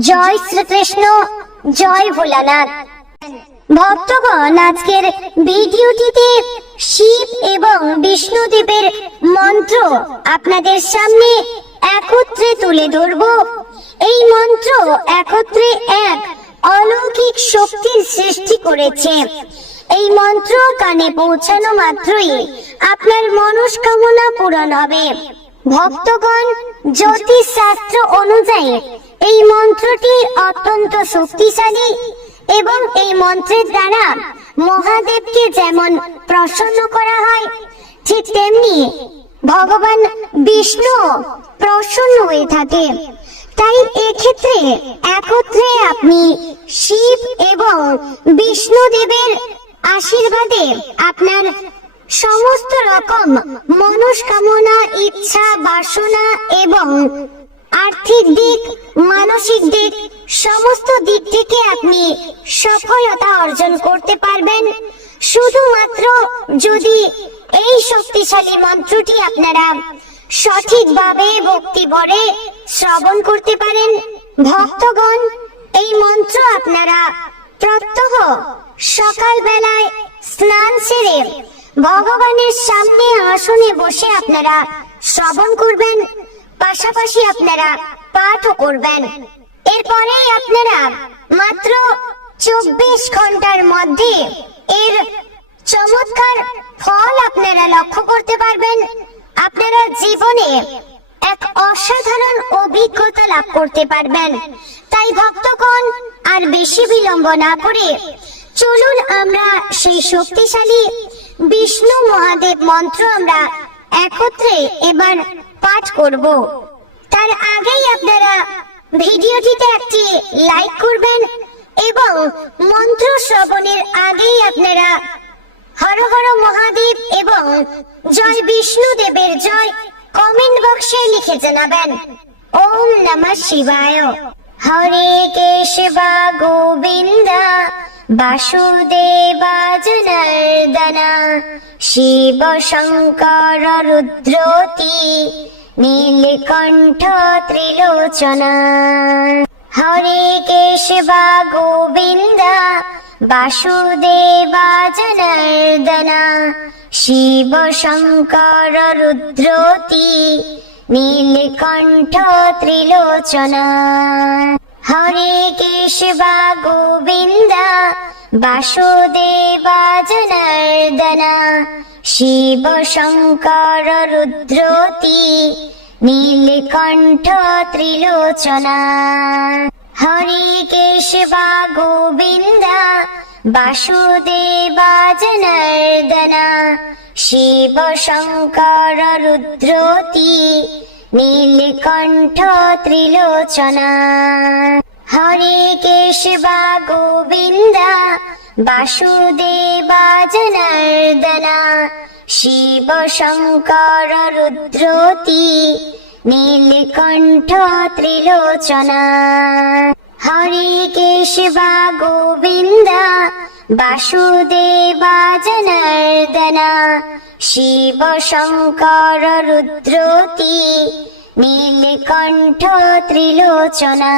জয় শ্রীকৃষ্ণ, জয় ভোলানাথ। ভক্তগণ, আজকের ভিডিওটিতে শিব এবং বিষ্ণুদেবের মন্ত্র আপনাদের সামনে একত্রে তুলে ধরব। এই মন্ত্র একত্রে এক অলৌকিক শক্তির সৃষ্টি করেছে। এই মন্ত্র কানে পৌঁছানো মাত্রই আপনার মনস্কামনা পূরণ হবে। ভক্তগণ জ্যোতিষ শাস্ত্র অনুযায়ী এই মন্ত্রটি অত্যন্ত শক্তিশালী এবং এই মন্ত্রের দ্বারা মহাদেবকে যেমন প্রসন্ন করা হয়, ঠিক তেমনি ভগবান বিষ্ণু প্রসন্ন হয়ে থাকে। তাই এক্ষেত্রে একত্রে আপনি শিব এবং বিষ্ণু দেবের আশীর্বাদে আপনার সমস্ত রকম মনস্কামনা, ইচ্ছা, বাসনা এবং আর্থিক দিক, মানসিক দিক, সমস্ত দিক থেকে আপনি সফলতা অর্জন করতে পারবেন। শুধুমাত্র যদি এই শক্তিশালী মন্ত্রটি আপনারা সঠিকভাবে ভক্তি ভরে শ্রবণ করতে পারেন। ভক্তগণ, এই মন্ত্র আপনারা প্রত্যহ সকাল বেলায় স্নান সেরে ভগবানের সামনে আসনে বসে আপনারা শ্রবণ করবেন। পাশাপাশি আপনারা পাঠও করবেন। এরপরেই আপনারা মাত্র চব্বিশ ঘণ্টার মধ্যে এর চমৎকার ফল আপনারা লক্ষ্য করতে পারবেন। আপনারা জীবনে এক অসাধারণ অভিজ্ঞতা লাভ করতে পারবেন। তাই ভক্তগণ, আর বেশি বিলম্ব না করে চলুন আমরা সেই শক্তিশালী বিষ্ণু মহাদেব মন্ত্র আমরা একত্রে এবার পাঠ করব। তার আগেই আপনারা ভিডিওটিতে একটি লাইক করবেন এবং মন্ত্র শ্রবণের আগেই আপনারা হর হর মহাদেব এবং জয় বিষ্ণু দেবের জয় কমেন্ট বক্সে লিখে জানাবেন। ওম নমঃ শিবায়। হরে কেশব গোবিন্দ বাসুদেবা জনার্দন। শিব শঙ্কর রুদ্রতি নীলকণ্ঠ ত্রিলোচনা। হরে কেশব গোবিন্দ, বাসুদেবা জনার্দন। শিব শঙ্কর রুদ্রতি, নীলকণ্ঠ ত্রিলোচনা। হরে কেশব গোবিন্দ, বাসুদেবা জনার্দন। শিব শঙ্কর রুদ্রতি, নীলকণ্ঠ ত্রিলোচনা। হরে কেশব গোবিন্দ, বাসুদেবা জনার্দন। শিব শঙ্কর রুদ্রতি, নীলকণ্ঠ ত্রিলোচনা। হরে কেশব গোবিন্দ বাসুদেবা জনার্দন শিব শঙ্কর রুদ্রতি, নীলকণ্ঠ ত্রিলোচনা। হরে কেশব গোবিন্দ বাসুদেবা শিব শঙ্কর রুদ্রতি, নীলকণ্ঠ ত্রিলোচনা।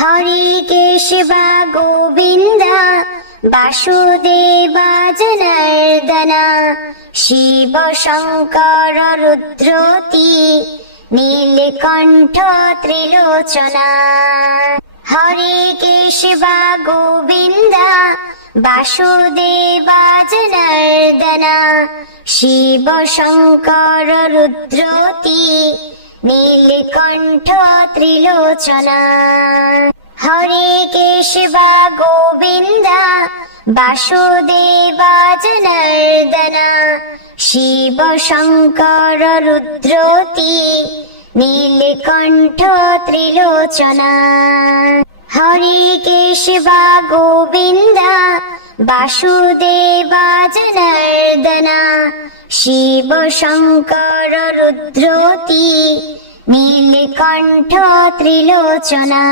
হরে কেশব গোবিন্দ, বাসুদেবা জনার্দন, শিব শঙ্কর রুদ্রতি নীলকণ্ঠ ত্রিলোচনা। হরে কেশব গোবিন্দ, বাসুদেবা জনার্দন, শিব শঙ্কর রুদ্রতি নীলকণ্ঠ ত্রিলোচনা। হরে কেশব গোবিন্দ, বাসুদেবা জনার্দন। শিব শঙ্কর রুদ্রতি, নীলকণ্ঠ ত্রিলোচনা। হরে কেশব গোবিন্দ, বাসুদেবা জনার্দন। শিব শঙ্কর রুদ্রতি নীলকণ্ঠ ত্রিলোচনা।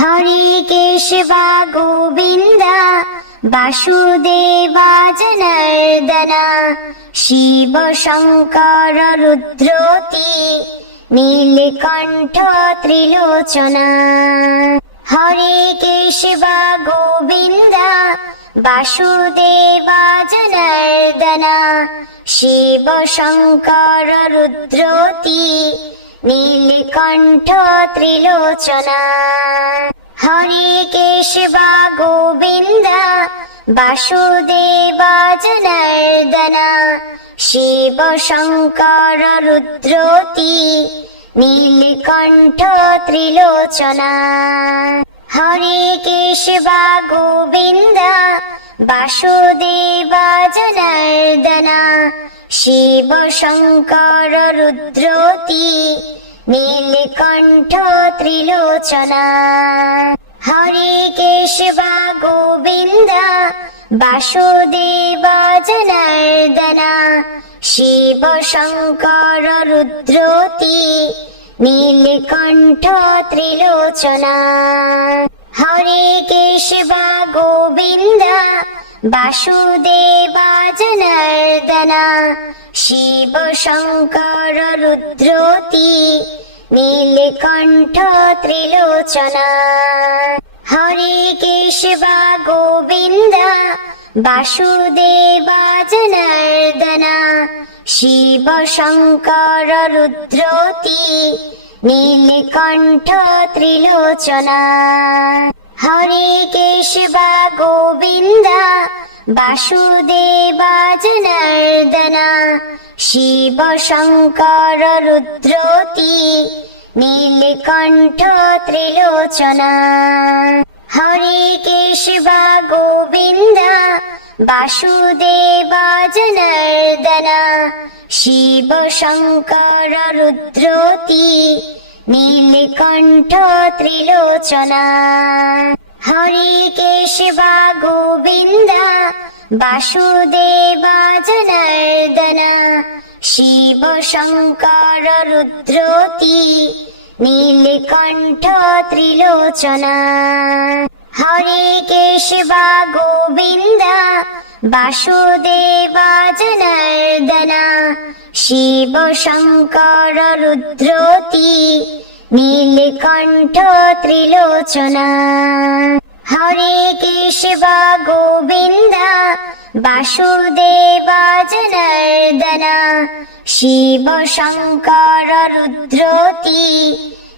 হরে কেশব গোবিন্দ, বাসুদেবা জনার্দন। শিব শঙ্কর রুদ্রতি নীলকণ্ঠ ত্রিলোচনা। হরে কেশব গোবিন্দ বাসুদেবা জনার্দন শিব শঙ্কর রুদ্রতি, নীলকণ্ঠ ত্রিলোচনা। হরে কেশব গোবিন্দ বাসুদেবা জনার্দন শিব শঙ্কর রুদ্রতি, নীলকণ্ঠ ত্রিলোচনা। হরে কেশব গোবিন্দ বাসুদেবা জনার্দন শিব শঙ্কর রুদ্রতি নীলকণ্ঠ ত্রিলোচনা হরে কেশব গোবিন্দ বাসুদেবা জনার্দন শিব শঙ্কর রুদ্রতি নীলকণ্ঠ ত্রিলোচনা হরে কেশব গোবিন্দ, বাসুদেবা জনার্দন, শিব শঙ্কর রুদ্রতি, নীলকণ্ঠ ত্রিলোচনা। হরে কেশব গোবিন্দ, বাসুদেবা জনার্দন, শিব শঙ্কর রুদ্রতি নীলকণ্ঠ ত্রিলোচনা। হরে কেশব গোবিন্দ, বাসুদেবা জনার্দন, শিব শঙ্কর রুদ্রতি, নীলকণ্ঠ ত্রিলোচনা। হরে কেশব গোবিন্দ, বাসুদেবা জনার্দন শিব শঙ্কর রুদ্রতি নীলকণ্ঠ ত্রিলোচনা। হরে কেশব গোবিন্দ, বাসুদেবা জনার্দন। শিব শঙ্কর রুদ্রতি নীলকণ্ঠ ত্রিলোচনা। হরে কেশব গোবিন্দ, বাসুদেবা জনার্দন, শিব শঙ্কর রুদ্রতি, নীলকণ্ঠ ত্রিলোচনা। হরে কেশব গোবিন্দ, বাসুদেবা জনার্দন, শিব শঙ্কর রুদ্রতি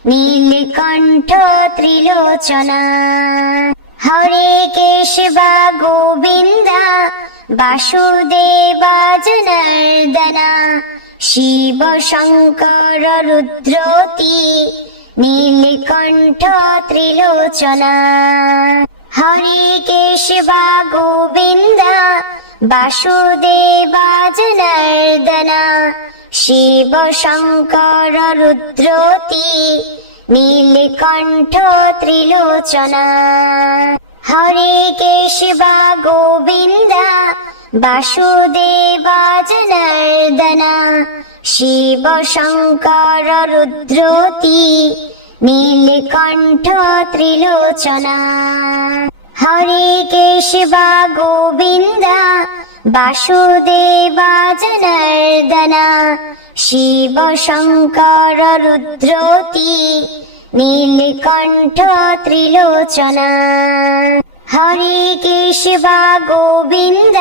নীলকণ্ঠ ত্রিলোচনা। হরে কেশব গোবিন্দ, বাসুদেবা জনার্দন, শিব শঙ্কর রুদ্রতি, নীলকণ্ঠ ত্রিলোচনা। হরে কেশব গোবিন্দ বাসুদেবা জনার্দন শিব শঙ্কর রুদ্রতি, নীলকণ্ঠ ত্রিলোচনা। হরে কেশব গোবিন্দ বাসুদেবা জনার্দন শিব শঙ্কর রুদ্রতি, নীলকণ্ঠ ত্রিলোচনা। হরে কেশব গোবিন্দ, বাসুদেবা জনার্দন, শিব শঙ্কর রুদ্রতি, নীলকণ্ঠ ত্রিলোচনা। হরে কেশব গোবিন্দ,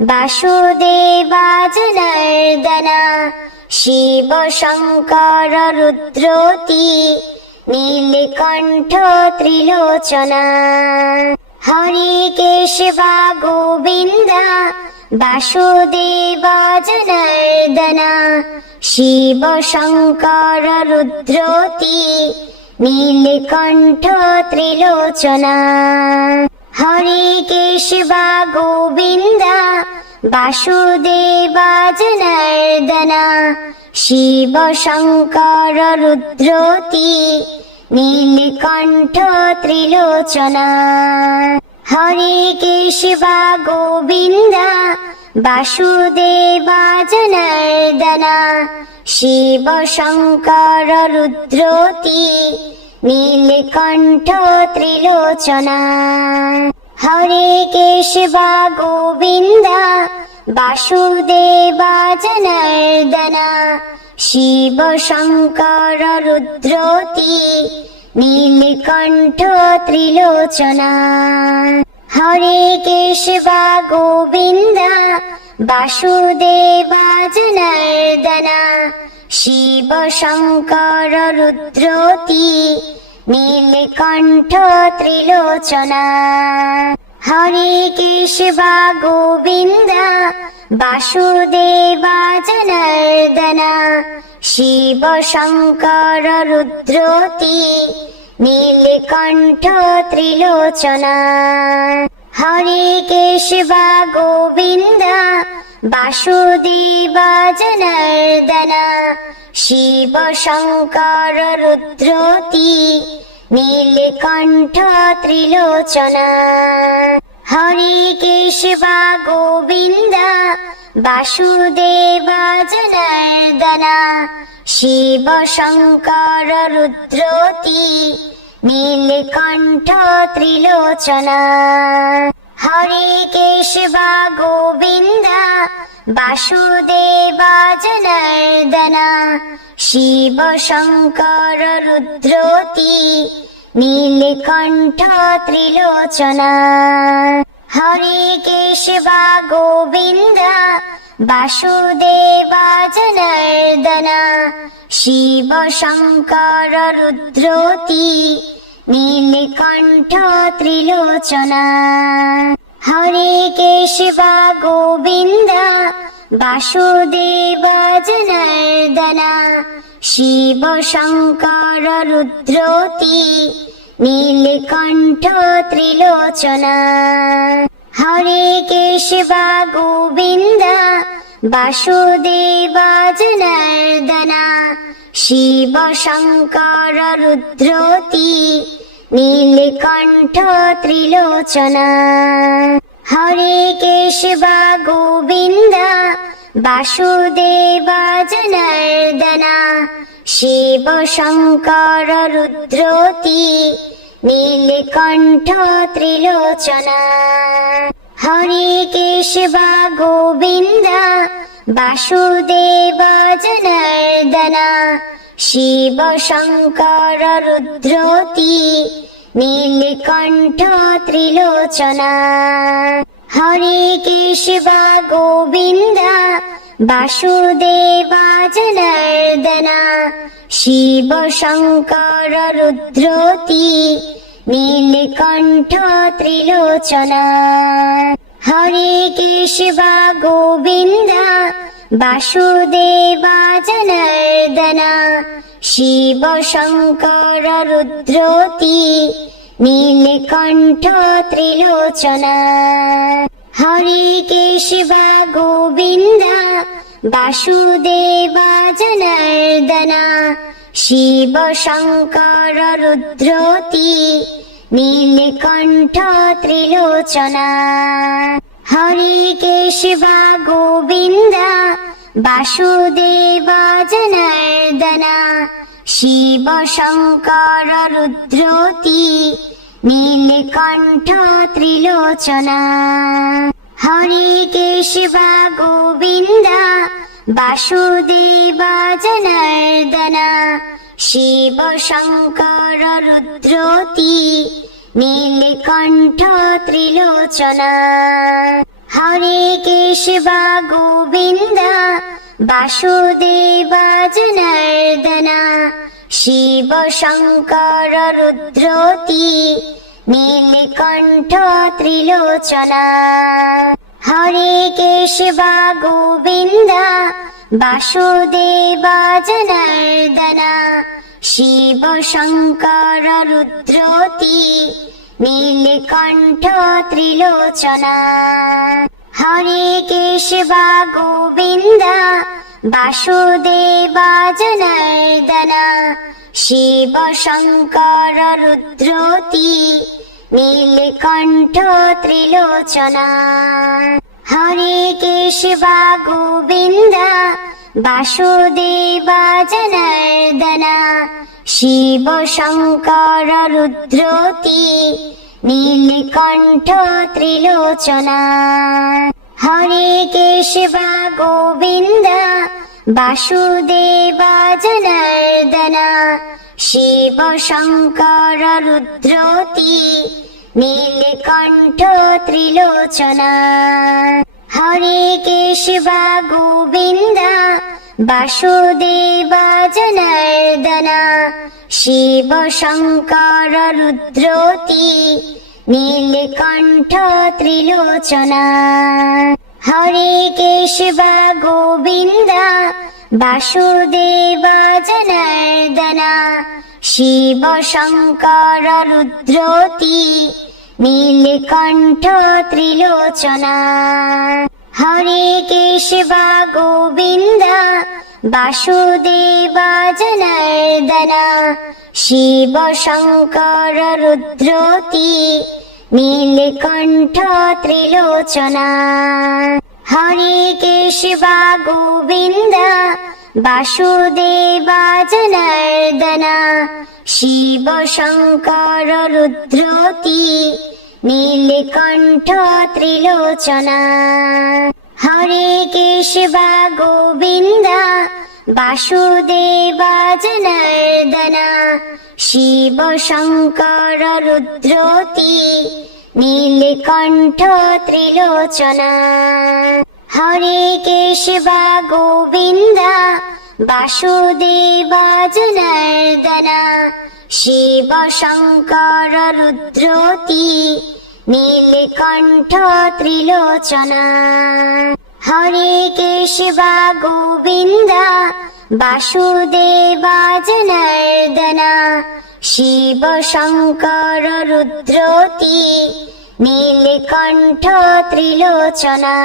বাসুদেবা জনার্দন, শিব শঙ্কর রুদ্রতি নীলকণ্ঠ ত্রিলোচনা। হরে কেশব গোবিন্দ, বাসুদেবা জনার্দন। শিব শঙ্কর রুদ্রতি, নীলকণ্ঠ ত্রিলোচনা। হরে কেশব গোবিন্দ, বাসুদেবা জনার্দন। শিব শঙ্কর রুদ্রতি, নীলকণ্ঠ ত্রিলোচনা। হরে কেশব গোবিন্দ, বাসুদেবা জনার্দন। শিব শঙ্কর রুদ্রতি, নীলকণ্ঠ ত্রিলোচনা। হরে কেশব গোবিন্দ বাসুদেবা জনার্দন শিব শঙ্কর রুদ্রতি, নীলকণ্ঠ ত্রিলোচনা। হরে কেশবা গোবিন্দ বাসুদেবা জনার্দনা শিব শঙ্কর রুদ্রতি, নীলকণ্ঠ ত্রিলোচনা। হরে কেশবা গোবিন্দ, বাসুদেবা জনার্দনা, শিব শঙ্কর রুদ্রতি, নীলকণ্ঠ ত্রিলোচনা। হরে কেশবা গোবিন্দ, বাসুদেবা জনার্দনা, শিব শঙ্কর রুদ্রতি নীলকণ্ঠ ত্রিলোচনা। হরে কেশবা গোবিন্দ বাসুদেবা জনার্দনা। শিব শঙ্কর রুদ্রতি নীলকণ্ঠ ত্রিলোচনা। হরে কেশবা গোবিন্দ, বাসুদেবা জনার্দনা, শিব শঙ্কর রুদ্রতি, নীলকণ্ঠ ত্রিলোচনা। হরে কেশবা গোবিন্দ, বাসুদেবা জনার্দনা, শিব শঙ্কর রুদ্রতি নীলকণ্ঠ ত্রিলোচনা। হরে কেশবা গোবিন্দ, বাসুদেবা জনার্দনা। শিব শঙ্কর রুদ্রতি, নীলকণ্ঠ ত্রিলোচনা। হরে কেশবা গোবিন্দ, বাসুদেবা জনার্দনা। শিব শঙ্কর রুদ্রতি নীলকণ্ঠ ত্রিলোচনা হরে কেশবা গোবিন্দ, বাসুদেবা জনার্দনা। শিব শঙ্কর রুদ্রতি নীলকণ্ঠ ত্রিলোচনা হরে কেশবা গোবিন্দ বাসুদেবা জনার্দনা শিব শঙ্কর রুদ্রতি, নীলকণ্ঠ ত্রিলোচনা। হরে কেশবা গোবিন্দ বাসুদেবা জনার্দনা শিব শঙ্কর রুদ্রতি, নীলকণ্ঠ ত্রিলোচনা। হরে কেশবা গোবিন্দ, বাসুদেবা জনার্দনা, শিব শঙ্কর রুদ্রতি, নীলকণ্ঠ ত্রিলোচনা। হরে কেশবা গোবিন্দ, বাসুদেবা জনার্দনা, শিব শঙ্কর রুদ্রতি নীলকণ্ঠ ত্রিলোচনা। হরে কেশবা গোবিন্দ, বাসুদেবা জনার্দনা। শিব শঙ্কর রুদ্রতি, নীলকণ্ঠ ত্রিলোচনা। হরে কেশবা গোবিন্দ, বাসুদেবা জনার্দনা। শিব শঙ্কর রুদ্রতি নীলকণ্ঠ ত্রিলোচনা। হরে কেশবা গোবিন্দ, বাসুদেবা জনার্দনা। শিব শঙ্কর রুদ্রতি নীলকণ্ঠ ত্রিলোচনা। হরে কেশবা গোবিন্দ বাসুদেবা জনার্দনা শিব শঙ্কর রুদ্রতি নীলকণ্ঠ ত্রিলোচনা। হরে কেশবা গোবিন্দ বাসুদেবা জনার্দনা শিব শঙ্কর রুদ্রতি নীলকণ্ঠ ত্রিলোচনা। হরে কেশবা গোবিন্দ, বাসুদেবা জনার্দনা, শিব শঙ্কর রুদ্রতি, নীলকণ্ঠ ত্রিলোচনা। হরে কেশবা গোবিন্দ, বাসুদেবা জনার্দন, শিব শঙ্কর রুদ্রতি নীলকণ্ঠ ত্রিলোচনা। হরে কেশব গোবিন্দ, বাসুদেবা জনার্দন। শিব শঙ্কর রুদ্রতি, নীলকণ্ঠ ত্রিলোচনা। হরে কেশব গোবিন্দ, বাসুদেব জনার্দন। শিব শঙ্কর রুদ্রতি নীলকণ্ঠ ত্রিলোচনা। হরে কেশব গোবিন্দ, বাসুদেব জনার্দন। শিব শঙ্কর রুদ্রতি নীলকণ্ঠ ত্রিলোচনা। হরে কেশব গোবিন্দ বাসুদেব জনার্দন শিব শঙ্কর রুদ্রতি, নীলকণ্ঠ ত্রিলোচনা। হরে কেশব গোবিন্দ বাসুদেব জনার্দন শিব শঙ্কর রুদ্রতি, নীলকণ্ঠ ত্রিলোচনা। হরে কেশব গোবিন্দ, বাসুদেব জনার্দন, শিব শঙ্কর রুদ্রতি, নীলকণ্ঠ ত্রিলোচনা। হরে কেশব গোবিন্দ, বাসুদেব জনার্দন, শিব শঙ্কর রুদ্রতি নীলকণ্ঠ ত্রিলোচনা।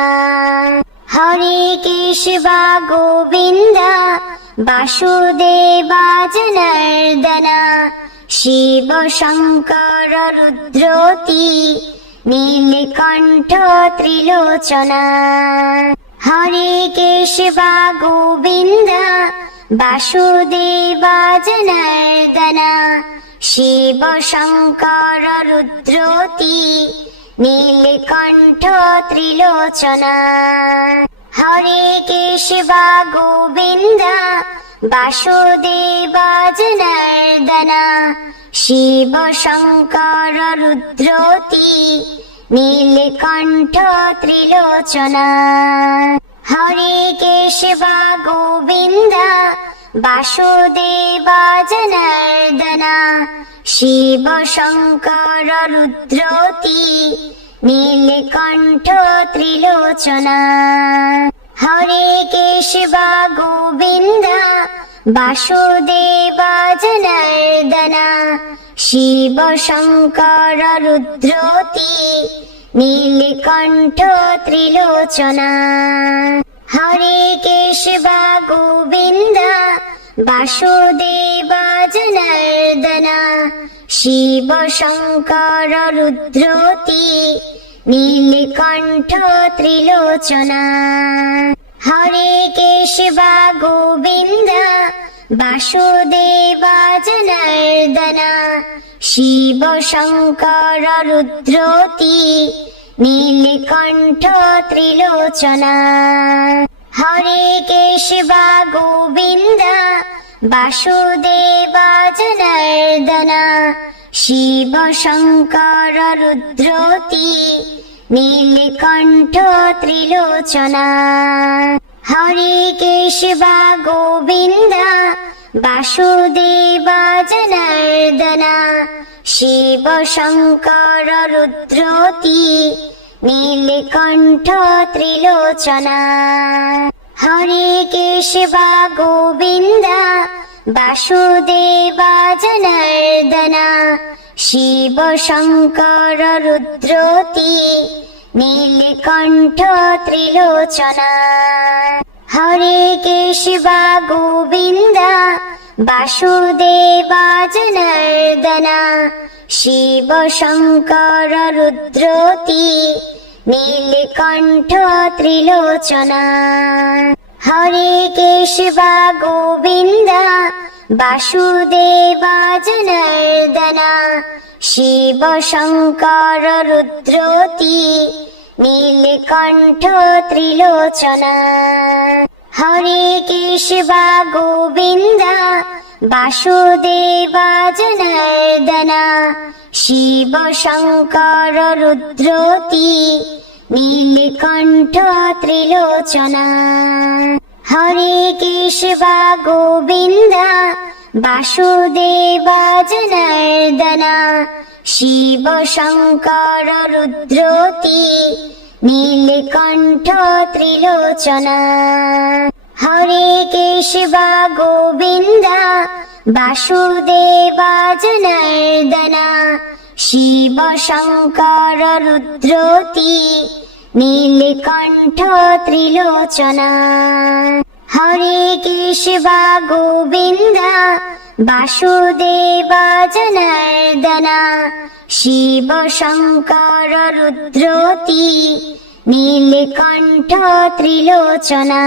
হরে কেশব গোবিন্দ, বাসুদেব জনার্দন। শিব শঙ্কর রুদ্রতি, নীলকণ্ঠ ত্রিলোচনা। হরে কেশব গোবিন্দ, বাসুদেব জনার্দন। শিব শঙ্কর রুদ্রতি নীলকণ্ঠ ত্রিলোচনা হরে কেশব গোবিন্দ, বাসুদেব জনার্দন। শিব শঙ্কর রুদ্রতি নীলকণ্ঠ ত্রিলোচনা হরে কেশব গোবিন্দ বাসুদেব জনার্দন শিব শঙ্কর রুদ্রতি নীলকণ্ঠ ত্রিলোচনা। হরে কেশব গোবিন্দ বাসুদেব জনার্দন শিব শঙ্কর রুদ্রতি নীলকণ্ঠ ত্রিলোচনা। হরে কেশব গোবিন্দ, বাসুদেব জনার্দন, শিব শঙ্কর রুদ্রতি, নীলকণ্ঠ ত্রিলোচনা। হরে কেশব গোবিন্দ, বাসুদেব জনার্দন, শিব শঙ্কর রুদ্রতি নীলকণ্ঠ ত্রিলোচনা। হরে কেশব গোবিন্দ, বাসুদেব জনার্দন। শিব শঙ্কর রুদ্রতি, নীলকণ্ঠ ত্রিলোচনা। হরে কেশব গোবিন্দ, বাসুদেব জনার্দন। শিব শঙ্কর রুদ্রতি, নীলকণ্ঠ ত্রিলোচনা। হরে কেশব গোবিন্দ, বাসুদেব জনার্দন। শিব শঙ্কর রুদ্রতি, নীলকণ্ঠ ত্রিলোচনা। হরে কেশব গোবিন্দ বাসুদেব জনার্দন শিব শঙ্কর রুদ্রতি, নীলকণ্ঠ ত্রিলোচনা। হরে কেশব গোবিন্দ বাসুদেব জনার্দন শিব শঙ্কর রুদ্রতি, নীলকণ্ঠ ত্রিলোচনা। হরে কেশব গোবিন্দ, বাসুদেব জনার্দন, শিব শঙ্কর রুদ্রতি, নীলকণ্ঠ ত্রিলোচনা। হরে কেশব গোবিন্দ, বাসুদেব জনার্দন, শিব শঙ্কর রুদ্রতি নীলকণ্ঠ ত্রিলোচনা। হরে কেশব গোবিন্দ, বাসুদেব জনার্দন। শিব শঙ্কর রুদ্রতি, নীলকণ্ঠ ত্রিলোচনা। হরে কেশব গোবিন্দ বাসুদেব জনার্দন শিব শঙ্কর রুদ্রতি নীলকণ্ঠ ত্রিলোচনা।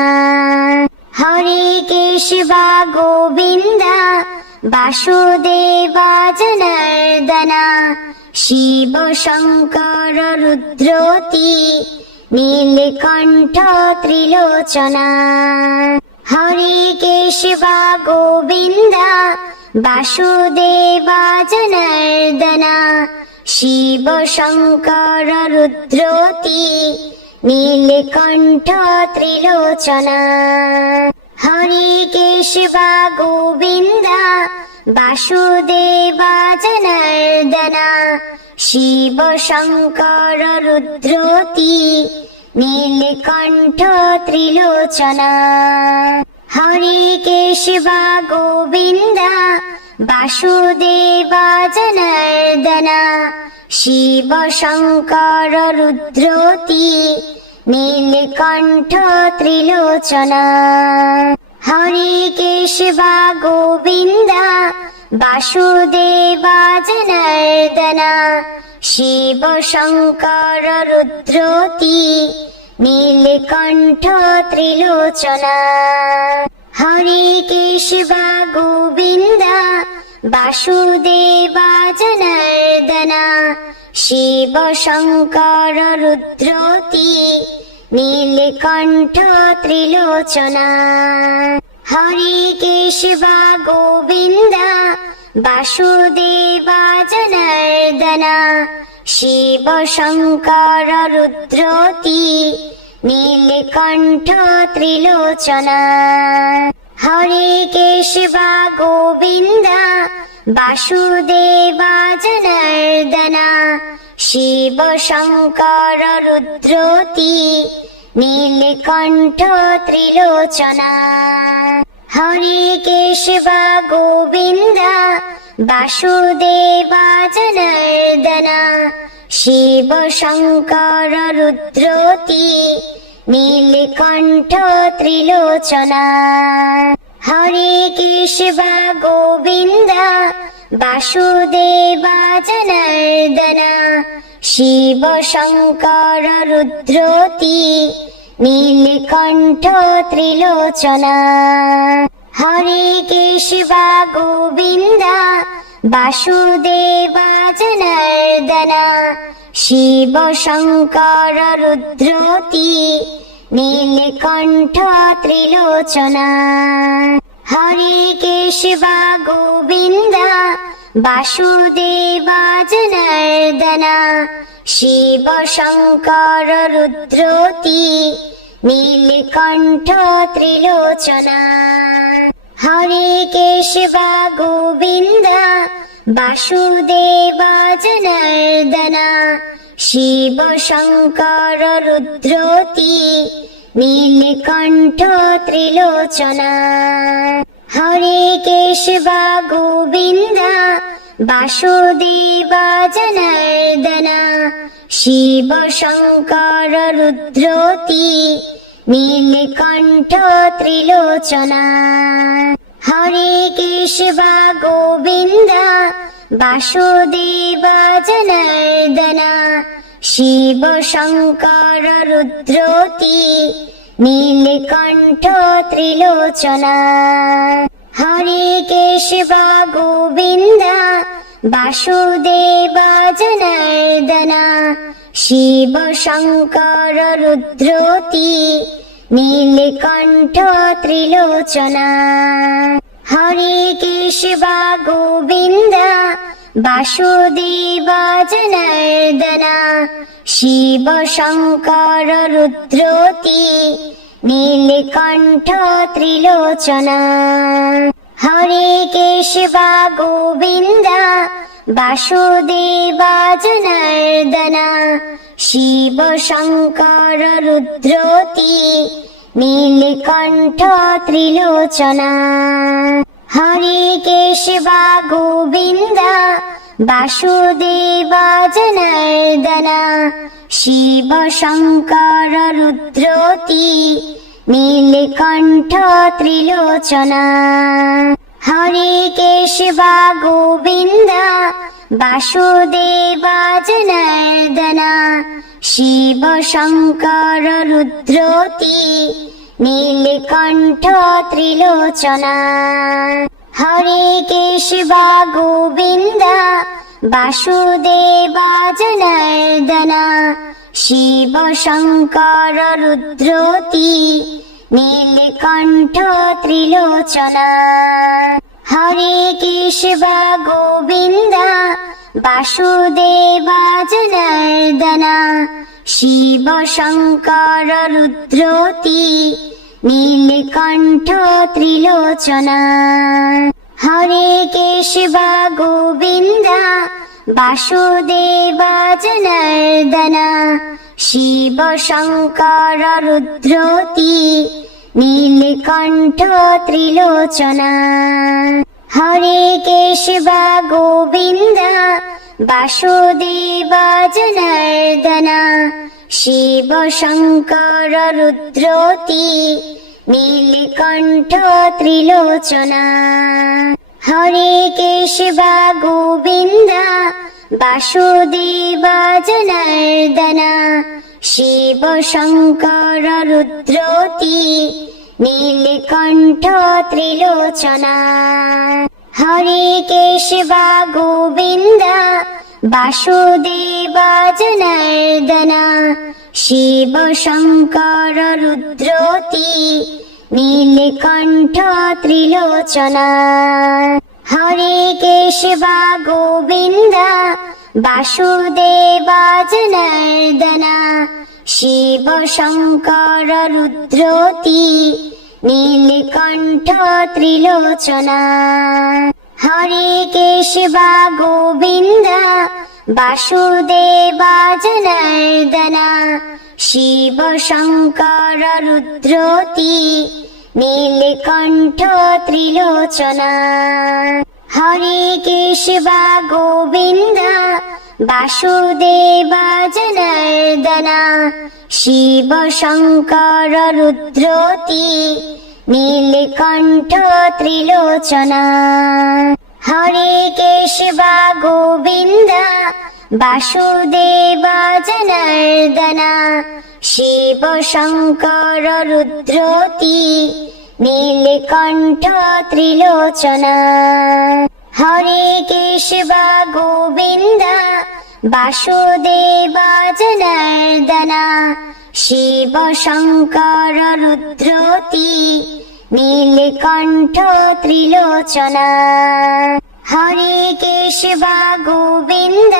হরে কেশব গোবিন্দ বাসুদেব জনার্দন শিব শঙ্কর রুদ্রতি নীলকণ্ঠ ত্রিলোচনা। হরে কেশব গোবিন্দ, বাসুদেব জনার্দন, শিব শঙ্কর রুদ্রতি, নীলকণ্ঠ ত্রিলোচনা। হরে কেশব গোবিন্দ, বাসুদেব জনার্দন, শিব শঙ্কর রুদ্রতি নীলকণ্ঠ ত্রিলোচনা। হরে কেশব গোবিন্দ, বাসুদেব জনার্দন। শিব শঙ্কর রুদ্রতি, নীলকণ্ঠ ত্রিলোচনা। হরে কেশব গোবিন্দ, বাসুদেব জনার্দন। শিব শঙ্কর রুদ্রতি নীলকণ্ঠ ত্রিলোচনা। হরে কেশব গোবিন্দ, বাসুদেব জনার্দন। শিব শঙ্কর রুদ্রতি নীলকণ্ঠ ত্রিলোচনা। হরে কেশব গোবিন্দ বাসুদেব জনার্দন শিব শঙ্কর রুদ্রতি, নীলকণ্ঠ ত্রিলোচনা। হরে কেশব গোবিন্দ বাসুদেব জনার্দন শিব শঙ্কর রুদ্রতি, নীলকণ্ঠ ত্রিলোচনা। হরে কেশব গোবিন্দ, বাসুদেব জনার্দন, শিব শঙ্কর রুদ্রতি, নীলকণ্ঠ ত্রিলোচনা। হরে কেশব গোবিন্দ, বাসুদেব জনার্দন, শিব শঙ্কর রুদ্রতি নীলকণ্ঠ ত্রিলোচনা। হরে কেশব গোবিন্দ, বাসুদেব জনার্দন। শিব শঙ্কর রুদ্রতি, নীলকণ্ঠ ত্রিলোচনা। হরে কেশব গোবিন্দ বাসুদেব জনার্দন শিব শঙ্কর রুদ্রতি, নীলকণ্ঠ ত্রিলোচনা। হরে কেশব গোবিন্দ বাসুদেব জনার্দন শিব শঙ্কর রুদ্রতি, নীলকণ্ঠ ত্রিলোচনা। হরে কেশব গোবিন্দ, বাসুদেব জনার্দন, শিব শঙ্কর রুদ্রতি নীলকণ্ঠ ত্রিলোচনা। হরে কেশব গোবিন্দ, বাসুদেব জনার্দন, শিব শঙ্কর রুদ্রতি নীলকণ্ঠ ত্রিলোচনা। হরে কেশব গোবিন্দ বাসুদেব জনার্দন। শিব শঙ্কর রুদ্রতি, নীলকণ্ঠ ত্রিলোচনা। হরে কেশবা গোবিন্দ বাসুদেবা জনার্দনা। শিব শঙ্কর রুদ্রতি, নীলকণ্ঠ ত্রিলোচনা। হরে কেশবা গোবিন্দ, বাসুদেবা জনার্দনা। শিব শঙ্কর রুদ্রতি, নীলকণ্ঠ ত্রিলোচনা। হরে কেশবা গোবিন্দ বাসুদেবা জনার্দনা শিব শঙ্কর রুদ্রতি, নীলকণ্ঠ ত্রিলোচনা। হরে কেশবা গোবিন্দ বাসুদেবা জনার্দনা শিব শঙ্কর রুদ্রতি, নীলকণ্ঠ ত্রিলোচনা। হরে কেশবা গোবিন্দ, বাসুদেবা জনার্দনা, শিব শঙ্কর রুদ্রতি, নীলকণ্ঠ ত্রিলোচনা। হরে কেশবা গোবিন্দ, বাসুদেবা জনার্দনা, শিব শঙ্কর রুদ্রতি নীলকণ্ঠ ত্রিলোচনা। হরে কেশবা গোবিন্দ, বাসুদেবা জনার্দনা। শিব শঙ্কর রুদ্রতি, নীলকণ্ঠ ত্রিলোচনা। হরে কেশবা গোবিন্দ, বাসুদেবা জনার্দনা। শিব শঙ্কর রুদ্রতি, নীলকণ্ঠ ত্রিলোচনা। হরে কেশবা গোবিন্দ বাসুদেবা জনার্দনা। শিব শঙ্কর রুদ্রতি, নীলকণ্ঠ ত্রিলোচনা। হরে কেশবা গোবিন্দ বাসুদেবা জনার্দনা শিব শঙ্কর রুদ্রতি, নীলকণ্ঠ ত্রিলোচনা। হরে কেশবা গোবিন্দ বাসুদেবা জনার্দনা শিব শঙ্কর রুদ্রতি, নীলকণ্ঠ ত্রিলোচনা। হরে কেশবা গোবিন্দ, বাসুদেবা জনার্দনা, শিব শঙ্কর রুদ্রতি নীলকণ্ঠ ত্রিলোচনা। হরে কেশবা গোবিন্দ, বাসুদেবা জনার্দনা, শিব শঙ্কর রুদ্রতি নীলকণ্ঠ ত্রিলোচনা। হরে কেশবা গোবিন্দ, বাসুদেবা জনার্দনা। শিব শঙ্কর রুদ্রতি, নীলকণ্ঠ ত্রিলোচনা। হরে কেশবা গোবিন্দ, বাসুদেবা জনার্দনা। শিব শঙ্কর রুদ্রতি নীলকণ্ঠ ত্রিলোচনা। হরে কেশবা গোবিন্দ,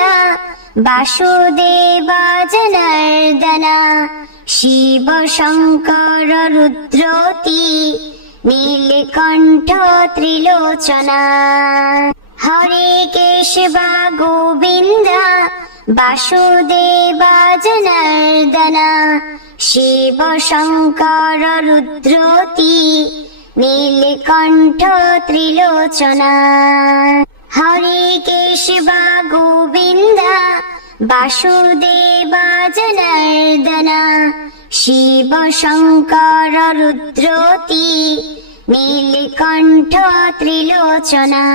বাসুদেবা জনার্দনা। শিব শঙ্কর রুদ্রতি নীলকণ্ঠ ত্রিলোচনা। হরে কেশবা গোবিন্দ বাসুদেবা জনার্দনা শিব শঙ্কর রুদ্রতি, নীলকণ্ঠ ত্রিলোচনা। হরে কেশবা গোবিন্দ বাসুদেবা জনার্দনা শিব শঙ্কর রুদ্রতি, নীলকণ্ঠ ত্রিলোচনা।